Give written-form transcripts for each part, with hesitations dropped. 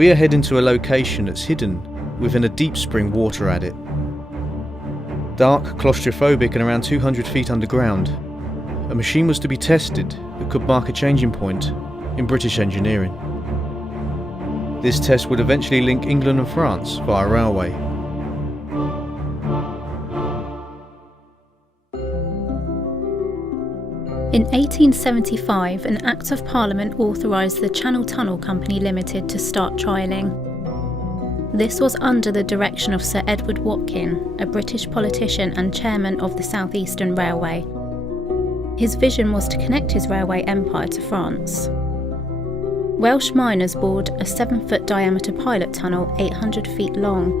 We are heading to a location that's hidden within a deep spring water at it. Dark, claustrophobic and around 200 feet underground, a machine was to be tested that could mark a changing point in British engineering. This test would eventually link England and France via railway. In 1875, an Act of Parliament authorised the Channel Tunnel Company Limited to start trialling. This was under the direction of Sir Edward Watkin, a British politician and chairman of the South Eastern Railway. His vision was to connect his railway empire to France. Welsh miners bored a 7-foot diameter pilot tunnel 800 feet long.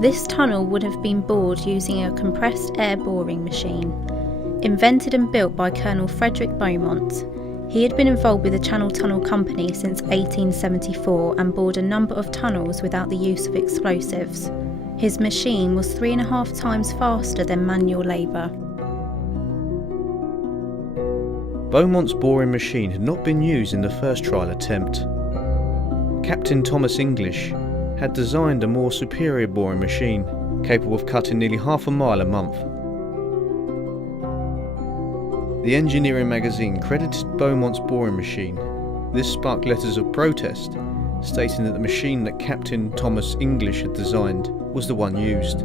This tunnel would have been bored using a compressed air boring machine. Invented and built by Colonel Frederick Beaumont, he had been involved with the Channel Tunnel Company since 1874 and bored a number of tunnels without the use of explosives. His machine was 3.5 times faster than manual labour. Beaumont's boring machine had not been used in the first trial attempt. Captain Thomas English had designed a more superior boring machine, capable of cutting nearly half a mile a month. The engineering magazine credited Beaumont's boring machine. This sparked letters of protest, stating that the machine that Captain Thomas English had designed was the one used.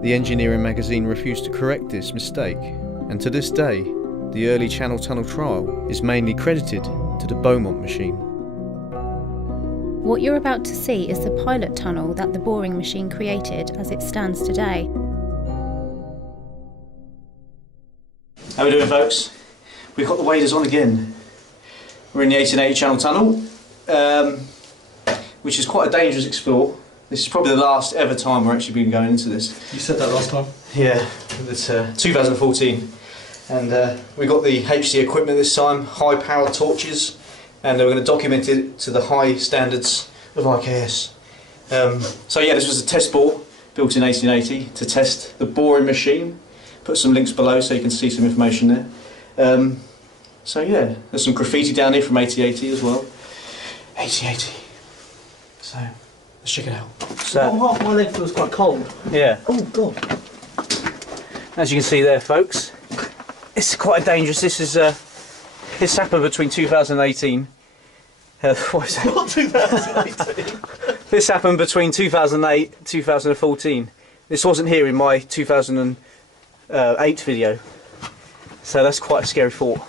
The engineering magazine refused to correct this mistake, and to this day, the early Channel Tunnel trial is mainly credited to the Beaumont machine. What you're about to see is the pilot tunnel that the boring machine created as it stands today. How are we doing, folks? We've got the waders on again. We're in the 1880 Channel Tunnel, which is quite a dangerous explore. This is probably the last ever time we're actually been going into this. You said that last time? Yeah, it's 2014. And we got the HD equipment this time, high-powered torches, and we're going to document it to the high standards of IKS. So yeah, this was a test bore built in 1880 to test the boring machine. Put some links below so you can see some information there. So yeah, there's some graffiti down here from 1880 as well. 1880. So let's check it out. So half my leg feels quite cold. yeah. Oh god. As you can see there, folks, it's quite dangerous. This happened between 2018. What is that? Not 2018. This happened between 2008 and 2014. This wasn't here in my 2008 video, so that's quite a scary thought.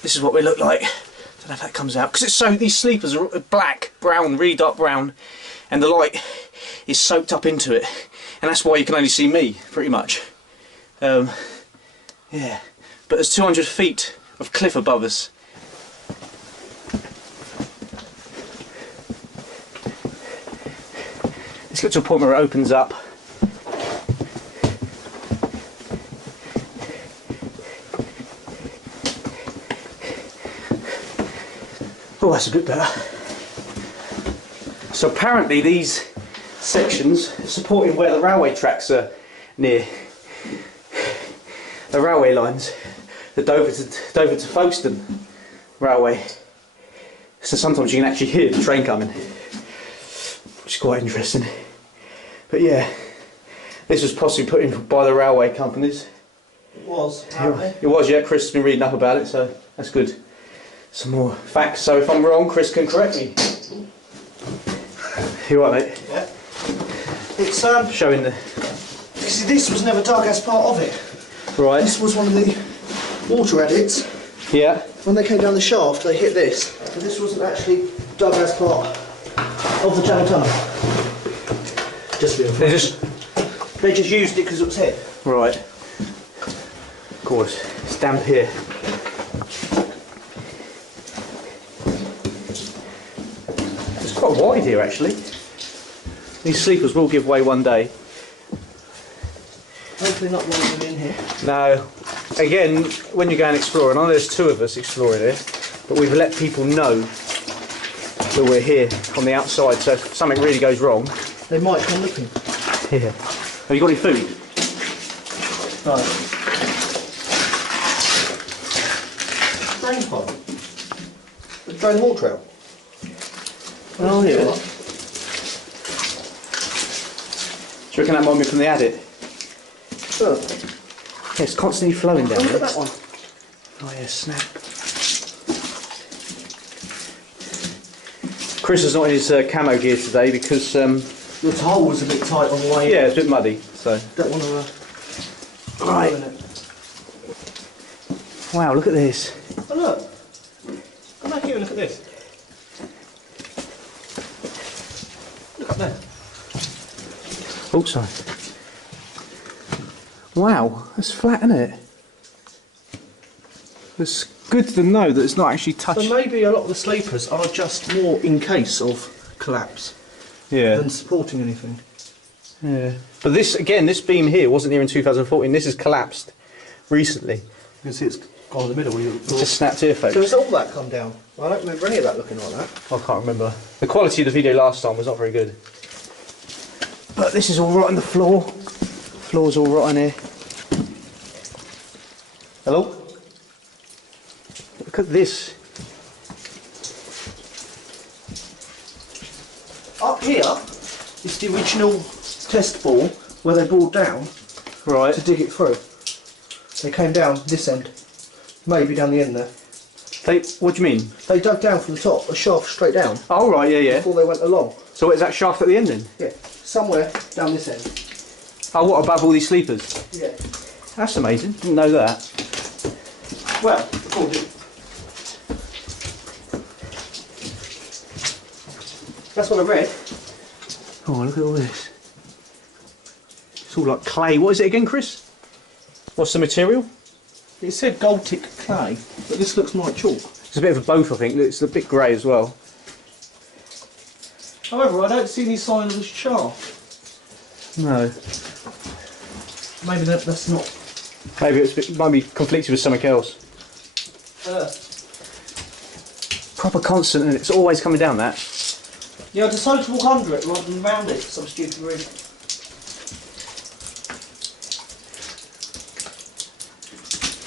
This is what we look like. Don't know if that comes out because it's so. These sleepers are black, brown, really dark brown, and the light is soaked up into it, and that's why you can only see me, pretty much. Yeah, but there's 200 feet of cliff above us. Let's get to a point where it opens up. Oh, that's a bit better. So apparently these sections supporting where the railway tracks are near, the railway lines, the Dover to Folkestone railway. So sometimes you can actually hear the train coming, which is quite interesting. But yeah, this was possibly put in by the railway companies. It was, It was, yeah. Chris has been reading up about it, so that's good. Some more facts, so if I'm wrong, Chris can correct me. You right, mate? Yeah. It's Showing the... see, this was never dug as part of it. Right. This was one of the water adits. Yeah. When they came down the shaft, they hit this. But this wasn't actually dug as part of the Channel Tunnel. Just for they just used it because it was here. Right. Of course. It's damp here. It's quite wide here, actually. These sleepers will give way one day. Hopefully not one of them in here. Now, again, when you go and explore, and I know there's two of us exploring this, but we've let people know that we're here on the outside, so if something really goes wrong... They might come looking. Yeah. Have you got any food? No. Drain pipe. The drain water out. Oh yeah. Do you reckon that might be from the adit? Look. Yeah, it's constantly flowing down Look there. at that one. Oh yeah, snap. Chris is not in his camo gear today because The towel was a bit tight on the way. yeah, it's a bit muddy. So Don't want to. right. Wow, look at this. Oh look. Come back here and look at this. Look up there. Oh, sorry. Wow, that's flat, isn't it? It's good to know that it's not actually touched. So maybe a lot of the sleepers are just more in case of collapse Yeah. than supporting anything. Yeah. But this, again, this beam here wasn't here in 2014. This has collapsed recently. You can see it's gone in the middle. It just snapped here, folks. So has all that come down? I don't remember any of that looking like that. I can't remember. The quality of the video last time was not very good. But this is all right on the floor. Floor's all right on here. Hello? Look at this. Up here is the original test bore where they bored down Right. to dig it through. They came down this end, maybe down the end there. What do you mean? They dug down from the top, a shaft straight down, Oh, right, yeah, yeah. before they went along. So what is that shaft at the end then? Yeah, somewhere down this end. Oh, what, above all these sleepers? Yeah. That's amazing. Didn't know that. Well, according. That's what I read. Oh, look at all this. It's all like clay. What is it again, Chris? What's the material? It said gold tick clay, but this looks more like chalk. It's a bit of a both, I think. It's a bit grey as well. However, I don't see any sign of a shaft. No. Maybe that's not. Maybe it might be conflicted with something else. Proper constant, and it's always coming down that. Yeah, I decided to walk under it rather than round it for some stupid reason.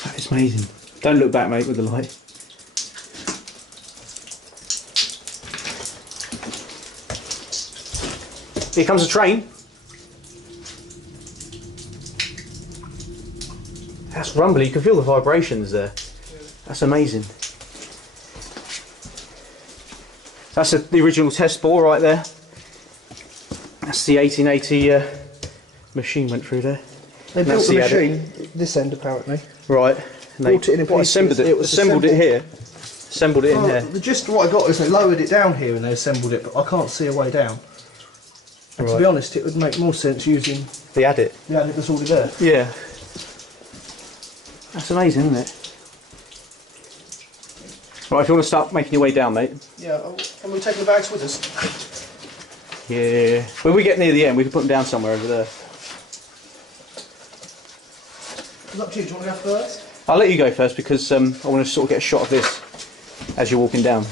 That is amazing. Don't look back, mate, with the light. Here comes a train. That's rumbly. You can feel the vibrations there. That's amazing. That's the original test bore right there. That's the 1880 machine went through there. They And built that's the the adit. machine, this end apparently. Right. And Brought it in pieces. assembled it. It was assembled it here. Assembled it in Well, here. the gist of what I got is they lowered it down here and they assembled it, but I can't see a way down. And to Right. be honest, it would make more sense using The adit. the adit that's already there. Yeah. That's amazing, isn't it? Right, if you want to start making your way down, mate. Yeah, and we're taking the bags with us. Yeah. When we get near the end, we can put them down somewhere over there. It's up to you. Do you want to go first? I'll let you go first because I want to sort of get a shot of this as you're walking down.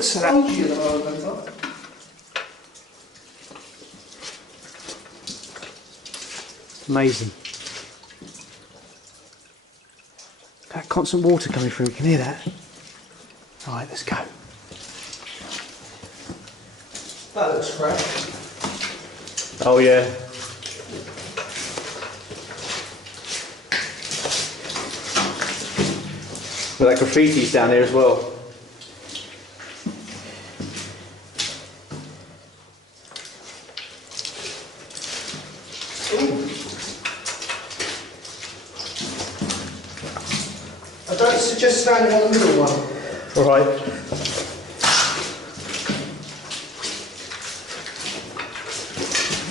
So that, amazing. That constant water coming through, we can hear that. Right, let's go. That looks fresh. Oh yeah. Well, that graffiti's down there as well. I don't suggest standing on the middle one. All right.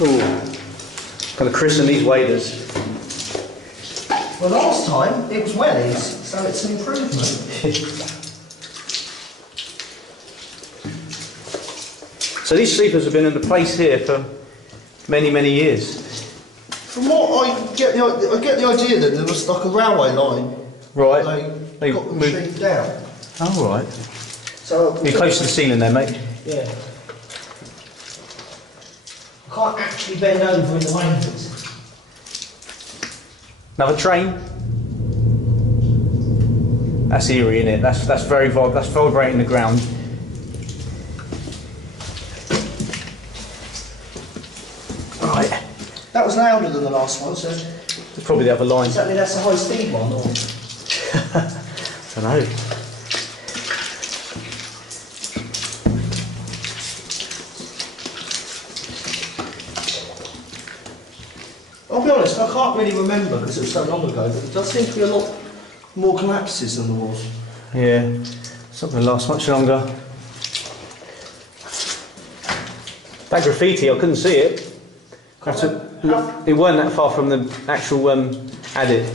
Ooh. Gonna christen these waders. Well, last time it was wellies, so it's an improvement. So these sleepers have been in the place here for many, many years. From what I get the idea that there was like a railway line. Right. They got the machine down. Oh, right. So You're close to the ceiling there, mate. yeah. I can't actually bend over in the rain. Another train. That's eerie, isn't it? That's very that's vibrating the ground. Right. That was louder than the last one, so It's probably the other line. does that mean that's a high speed one, or? Don't know. I'll be honest, I can't really remember because it was so long ago, but there does seem to be a lot more collapses than there was. Yeah, it's not going to last much longer. That graffiti, I couldn't see it. It weren't that far from the actual adit.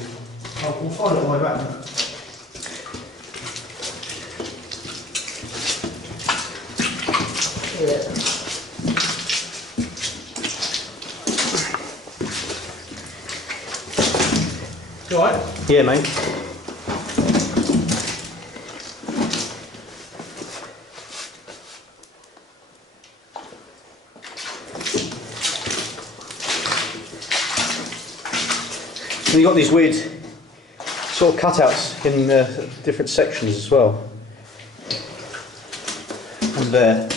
Oh, we'll find it on my way back now. Yeah. You alright? Yeah, mate. So you've got these weird sort of cutouts in different sections as well. And there.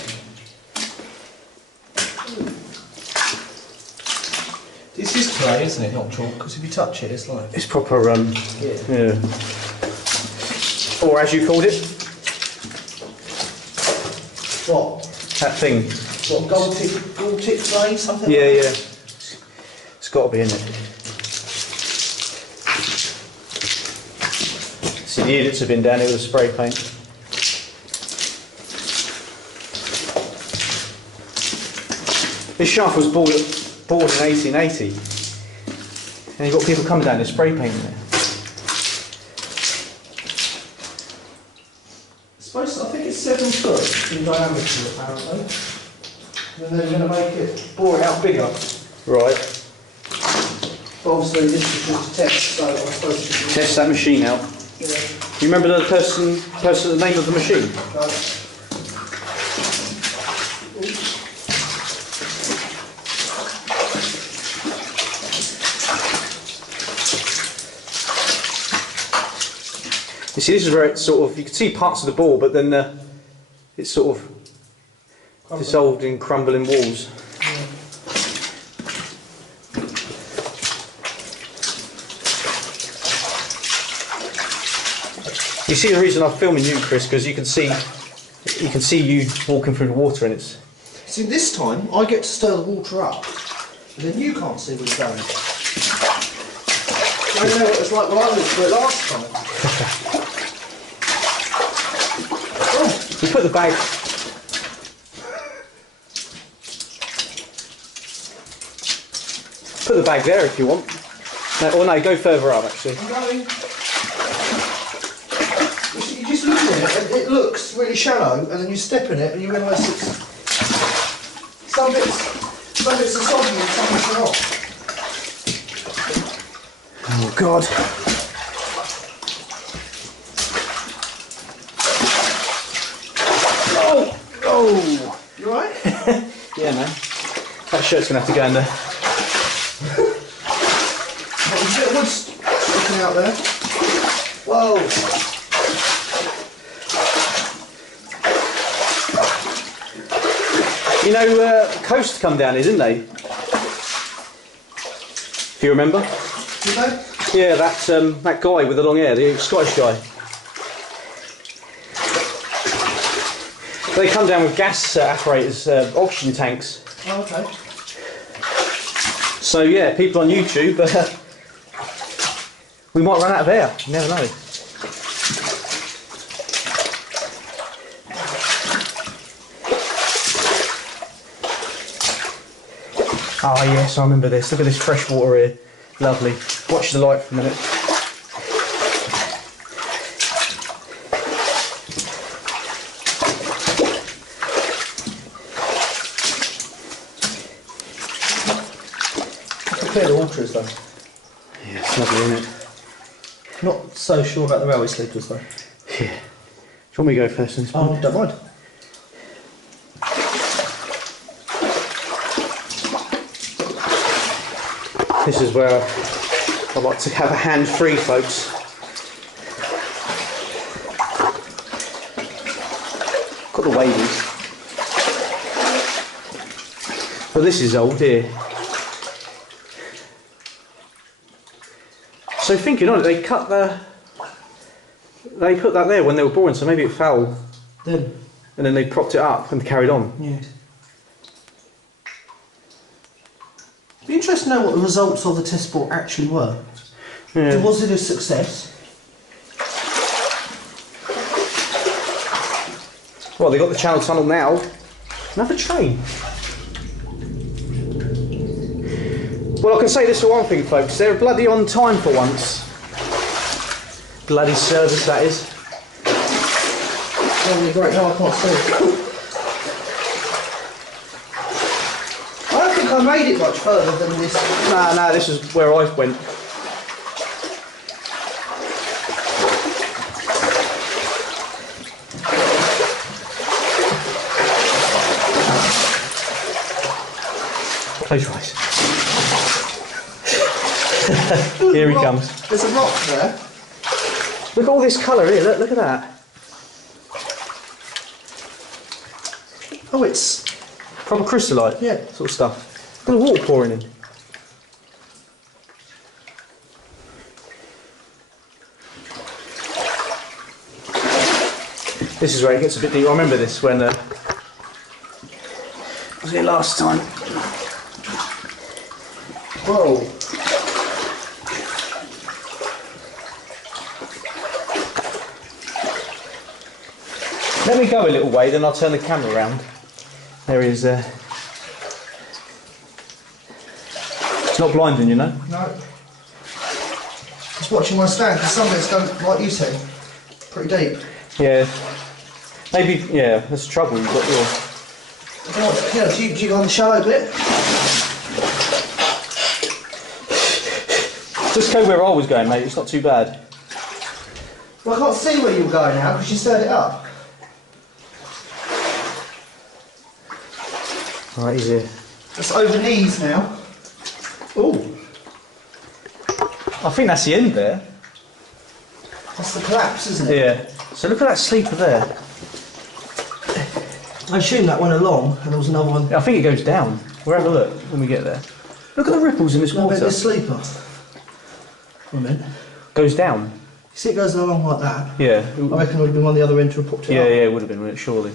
This is clay, isn't it? Not chalk, because if you touch it, it's like... It's proper, yeah. Or as you called it, What? that thing. What, gold tip clay, something Yeah, like yeah. It's got to be in it. See, the idiots have been down here with a spray paint. This shaft was bored in 1880, and you've got people coming down here spray painting it. I think it's 7 foot in diameter, apparently. And then they're going to make it, bore it out bigger. Right. But obviously this is just a test, so I suppose it should be... Test that machine out. Yeah. You remember the the name of the machine? Right. You see, this is where it's sort of, you can see parts of the ball, but then it's sort of dissolved in crumbling walls. You see the reason I'm filming you, Chris, because you can see you walking through the water, and it's... See, this time I get to stir the water up, and then you can't see where it's going. I don't know what it's like when I looked for it last time. We put the bag... Put the bag there if you want. No, or no, go further up actually. I'm going. You just look at it and it looks really shallow, and then you step in it and you realise it's... Some bits are soggy and some bits are not. Oh God. Oh! You alright? Yeah, man. That shirt's gonna have to go in there. There's a bit of wood sticking out there. Whoa! You know, the coast come down here, didn't they? If you remember? Did they? Yeah, that guy with the long hair, the Scottish guy. They come down with gas apparatus, oxygen tanks. Oh, okay. So yeah, people on YouTube, we might run out of air. You never know. Oh yes, I remember this. Look at this fresh water here. Lovely. Watch the light for a minute. How clear the water is though. Yeah, it's lovely, isn't it? Not so sure about the railway sleepers though. Yeah. Do you want me to go first in this one? Oh, don't mind. This is where I like to have a hand free, folks. Got the wavers. Well, this is old here. So thinking on it, they put that there when they were boring, so maybe it fell. Then. And then they propped it up and carried on. Yeah. Be interesting to know what the results of the test bore actually were. Yeah. Was it a success? Well, they got the Channel Tunnel now. Another train. Well, I can say this for one thing, folks. They're bloody on time for once. Bloody service, that is. Oh, great, now I can't see. I don't think I made it much further than this. Nah, this is where I went. Close your eyes. Here he comes. There's a rock there. Look at all this colour here, look at that. Oh, it's Proper crystallite, yeah, sort of stuff. Look at the water pouring in. This is where it gets a bit deep. I remember this when I was here last time. Whoa. Let me go a little way, then I'll turn the camera around. There he is there. It's not blinding, you know? No. Just watching my stand, because some of it's going, like you said, pretty deep. Yeah. Maybe, yeah, that's the trouble. You've got your... Yeah, do you go on the shallow bit? Just go where I was going, mate. It's not too bad. Well, I can't see where you were going now, because you stirred it up. Alright, he's here. It's over knees now. Ooh. I think that's the end there. That's the collapse, isn't it? Yeah. So look at that sleeper there. I assume that went along, and there was another one. I think it goes down. We'll have a look when we get there. Look at the ripples in this No, water. this sleeper. Wait a minute. Goes down. You see it goes along like that? Yeah. I reckon it would have been on the other end to have popped it Yeah, up. yeah, it would have been, wouldn't it? Surely.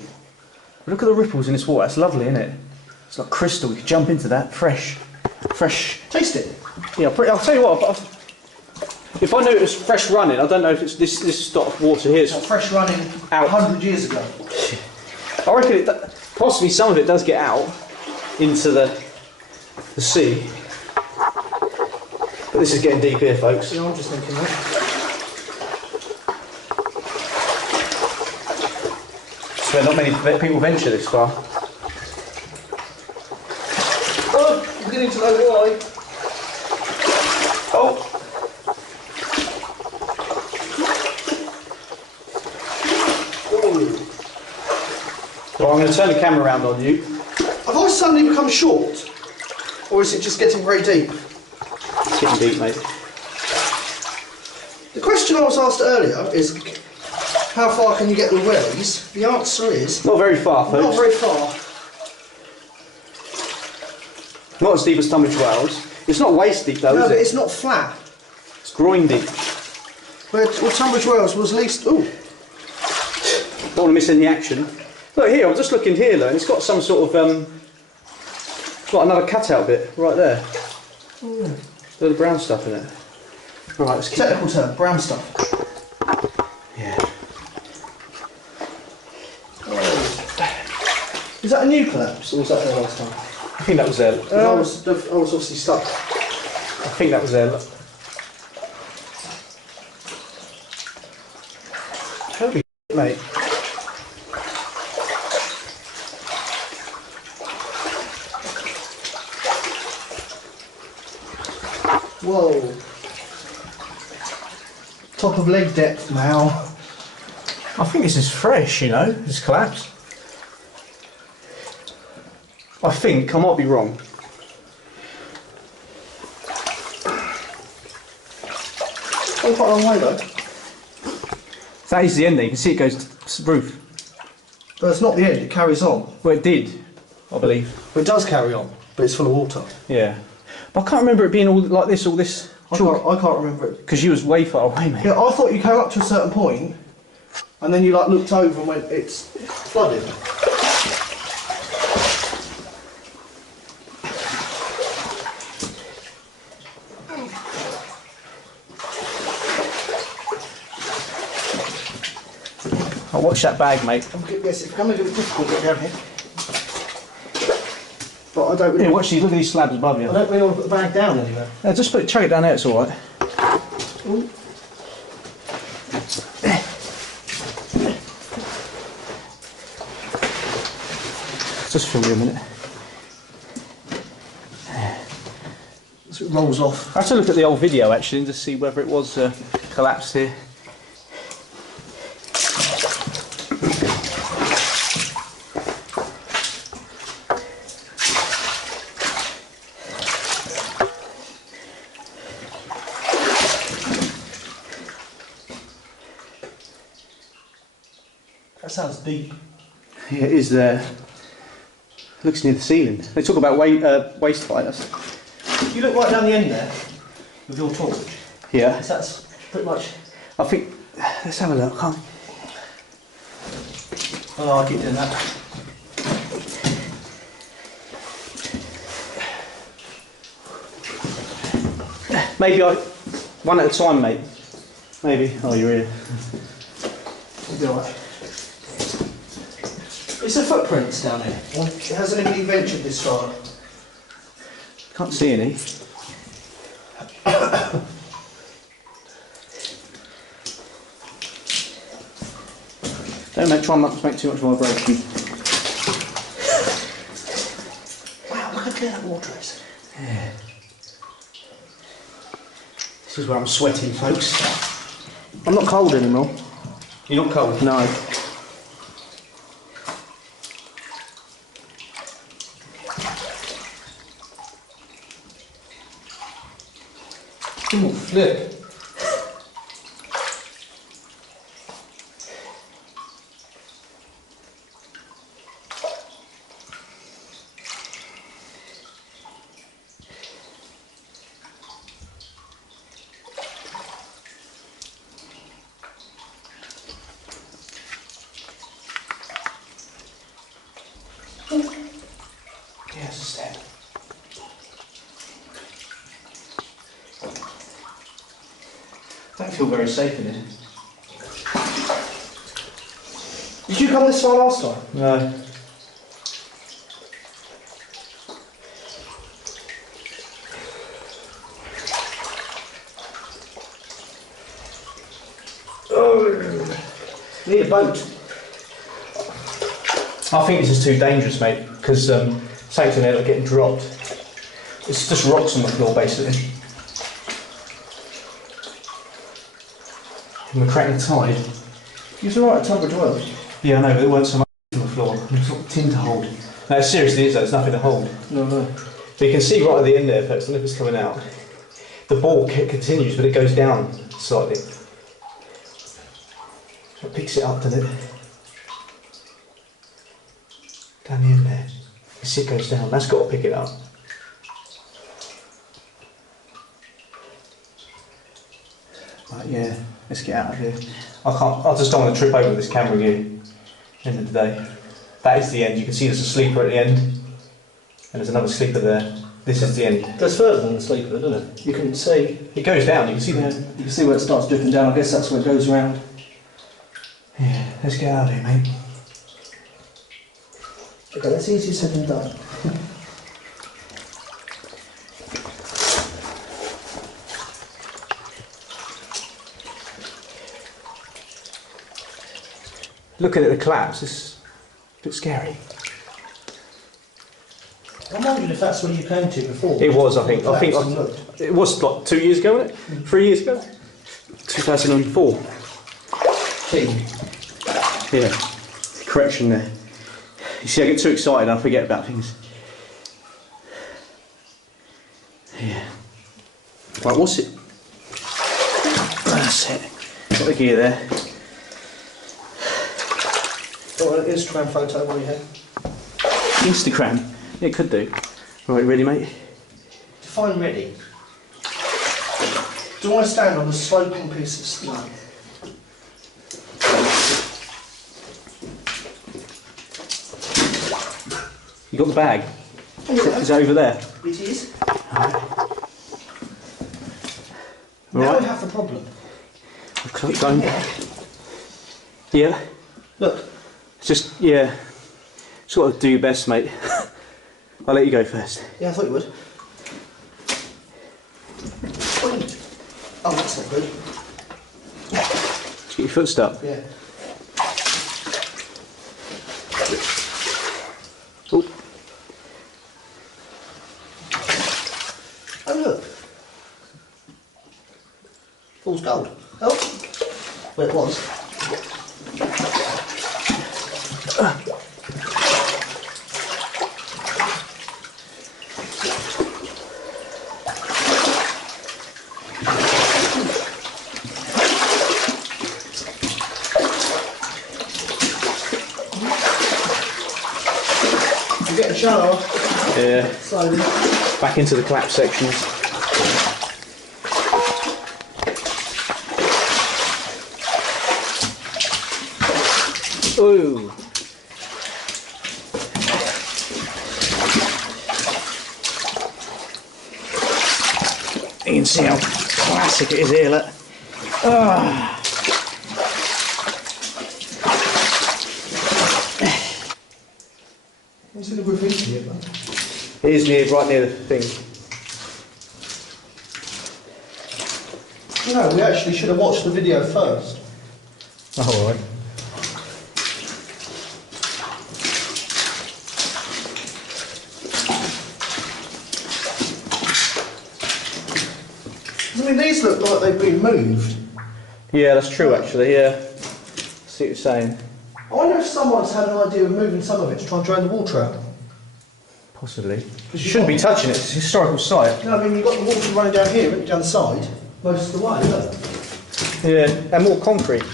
But look at the ripples in this water. That's lovely, isn't it? It's like crystal. You could jump into that. Fresh. Fresh. Taste it. Yeah, I'll tell you what. If I knew it was fresh running, I don't know if it's this stock of water here. It's like fresh running Out. 100 years ago. I reckon possibly some of it does get out into the sea. But this is getting deep here, folks. Yeah, I'm just thinking that. So not many people venture this far. Oh, I'm beginning to know why. Oh! Well, I'm going to turn the camera around on you. Have I suddenly become short? Or is it just getting very deep? It's getting deep, mate. The question I was asked earlier is, how far can you get with wellies? The answer is, Not very far, folks. not very far. Not as deep as Tunbridge Wells. It's not waist deep, though, No, is but it? it's not flat. It's groin deep. Where Tunbridge Wells was at least, ooh, Don't want to miss any action. Look here, I'm just looking here, look, and it's got some sort of, got another cutout bit right there. oh, There's the brown stuff in it. Right, let's keep technical term, brown stuff. Yeah. Is that a new collapse, or was that there last time? I think that was there. I was obviously stuck. I think that was there. Look. Holy shit, mate. Whoa. Top of leg depth now. I think this is fresh, you know, this collapse. I think, I might be wrong. quite a long way though. That is the end there, you can see it goes to the roof. But it's not the end, it carries on. Well, it did, I believe. Well, it does carry on, but it's full of water. Yeah. But I can't remember it being all like this, all this. I can't remember it. Because you was way far away, mate. Yeah, I thought you came up to a certain point, and then you like looked over and went, it's flooded. I'll watch that bag, mate. Yes, it's becoming a bit difficult to get down here. But I don't really... Yeah, watch these, look at these slabs above you. I don't really want to put the bag down anywhere. Yeah, just chuck it down there, it's alright. Ooh. Just film you a minute. So it rolls off. I have to look at the old video actually and just see whether it was collapsed here. That sounds deep. Yeah, it is there. Looks near the ceiling. They talk about waist height. You look right down the end there with your torch. Yeah. That's pretty much. I think. Let's have a look. Can't... Oh, I keep doing that. Maybe one at a time, mate. Maybe. Oh, you're here. You'll be alright. Is there footprints down here? Has anybody ventured this far? Can't see any. Try not to make too much vibration. Wow, look how clear that water is. Yeah. This is where I'm sweating, folks. I'm not cold anymore. You're not cold? No. Ooh, flip. Yeah, it's a step. I don't feel very safe in it. Did you come this far last time? No. Oh, need a boat. I think this is too dangerous, mate, because Saints and are getting dropped. It's just rocks on the floor, basically. And we're cracking the tide. It's alright at Tunbridge Wells. Yeah, I know, but there weren't so much on the floor. There's not tin to hold. No, it seriously is though, there's nothing to hold. No, no. But you can see right at the end there, folks, I don't know if it's coming out. The ball continues, but it goes down slightly. So it picks it up, doesn't it? Down the end there. You see it goes down, that's got to pick it up. Right, yeah, let's get out of here. I just don't want to trip over this camera here. End of the day. That is the end. You can see there's a sleeper at the end. And there's another sleeper there. This is the end. Goes further than the sleeper, doesn't it? You can see. It goes down, you can see Yeah, that. you can see where it starts dripping down. I guess that's where it goes around. Yeah, let's get out of here, mate. Okay, that's easier said than done. Looking at the collapse, it's a bit scary. I'm wondering if that's where you came to before. It was, I think. Looked. It was like 2 years ago, wasn't it? 3 years ago? 2004. Yeah. Correction there. You see, I get too excited and I forget about things. Yeah. Right, what's it? That's it. Got the gear there. Got an Instagram photo while you're here. Instagram? Yeah, could do. Right, ready, mate? Define ready. Do you want to stand on a sloping piece of snow? You got the bag? Is it over there? It is. Alright. Now we have the problem. Going. Yeah. Look. Just, yeah. Just got to do your best, mate. I'll let you go first. Yeah, I thought you would. Oh, that's not good. Just get your foot stuck. Yeah. Oh. Oh, look. Fool's gold. Oh. Well, it was. You get a shower. Yeah. Slowly. Back into the collapse sections. Ooh. You can see how classic it is here, look. Ah. You see the graffiti here, man? It is right near the thing. You know, we actually should have watched the video first. Oh, alright. I mean, these look like they've been moved. Yeah, that's true actually, yeah. I see what you're saying. I wonder if someone's had an idea of moving some of it to try and drain the water out. Possibly. You shouldn't be touching it, it's a historical site. No, I mean, you've got the water running down here, down the side, most of the way, look. Yeah, and more concrete.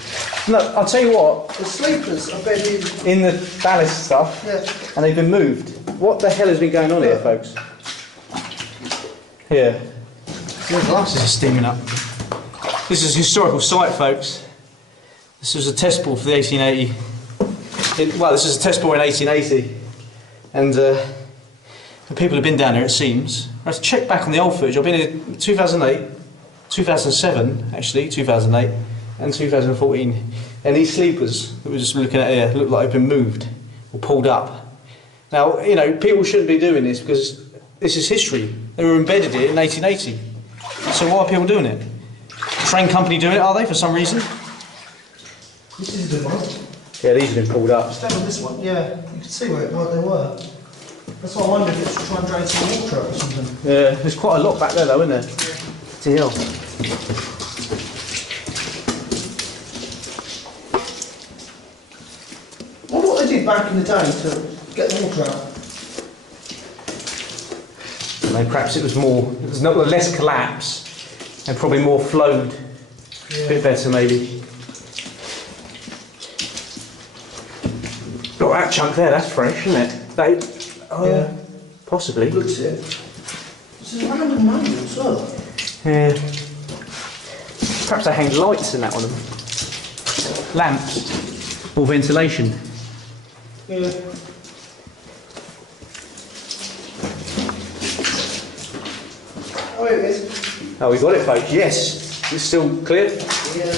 Look, I'll tell you what, The sleepers are bedded in the ballast stuff, yeah. and they've been moved. What the hell has been going on here, folks? Here. The glasses are steaming up. This is a historical site, folks. This was a test bore for the 1880. Well, this is a test bore in 1880. And the people have been down here, it seems. I have to check back on the old footage. I've been here 2008, 2007, actually, 2008, and 2014. And these sleepers that we're just looking at here look like they've been moved or pulled up. Now, you know, people shouldn't be doing this because this is history. They were embedded here in 1880. So why are people doing it? Train company doing it, are they, for some reason? This is a good one. Yeah, these have been pulled up. Stand on this one, yeah. You can see where they were. That's why I wondered if it's to try and drain some water out or something. Yeah, there's quite a lot back there though, isn't there? To hill. I wonder what they did back in the day to get the water out. And perhaps it was more, there's not less collapse and probably more flowed. A bit better maybe. Got that chunk there, that's fresh, isn't it? Yeah. Possibly. Looks it. This is a random manual as well. Yeah. Perhaps they hang lights in that on them. Lamps. Or ventilation. Yeah. Oh, here it is. Oh, we got it, folks. Yes. It's still clear? Yeah.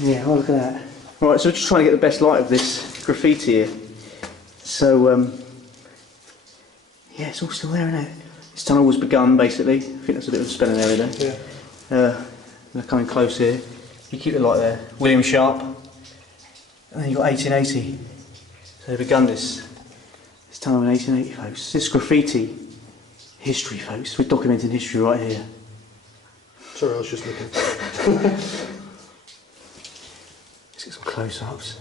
Yeah, oh, look at that. Right, so we're just trying to get the best light of this graffiti here. So, yeah, it's all still there, isn't it? This tunnel was begun, basically. I think that's a bit of a spelling area there. Yeah. They're coming close here. You keep the light there. William Sharp. And then you've got 1880. So they've begun this tunnel in 1880, folks. This graffiti history, folks. We're documenting history right here. Sorry, I was just looking. Let's get some close-ups.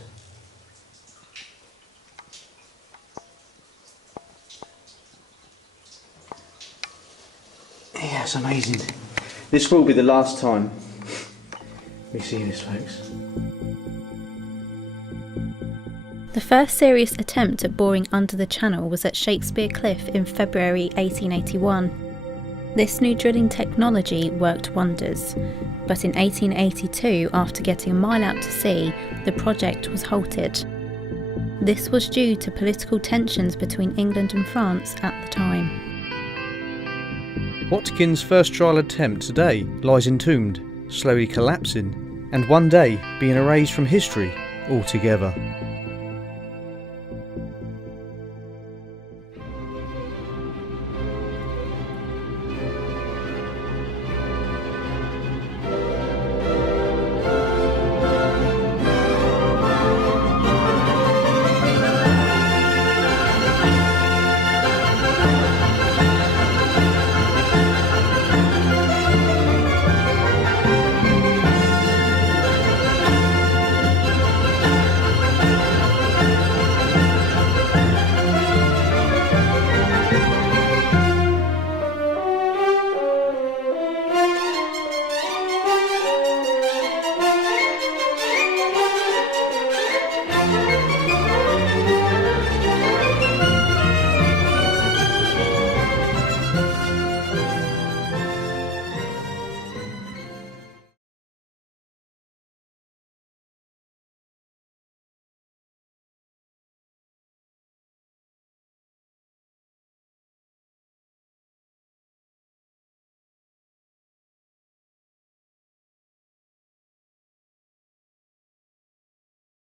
That's amazing. This will be the last time we see this, folks. The first serious attempt at boring under the channel was at Shakespeare Cliff in February 1881. This new drilling technology worked wonders, but in 1882, after getting a mile out to sea, the project was halted. This was due to political tensions between England and France at the time. Watkin's first trial attempt today lies entombed, slowly collapsing, and one day being erased from history altogether.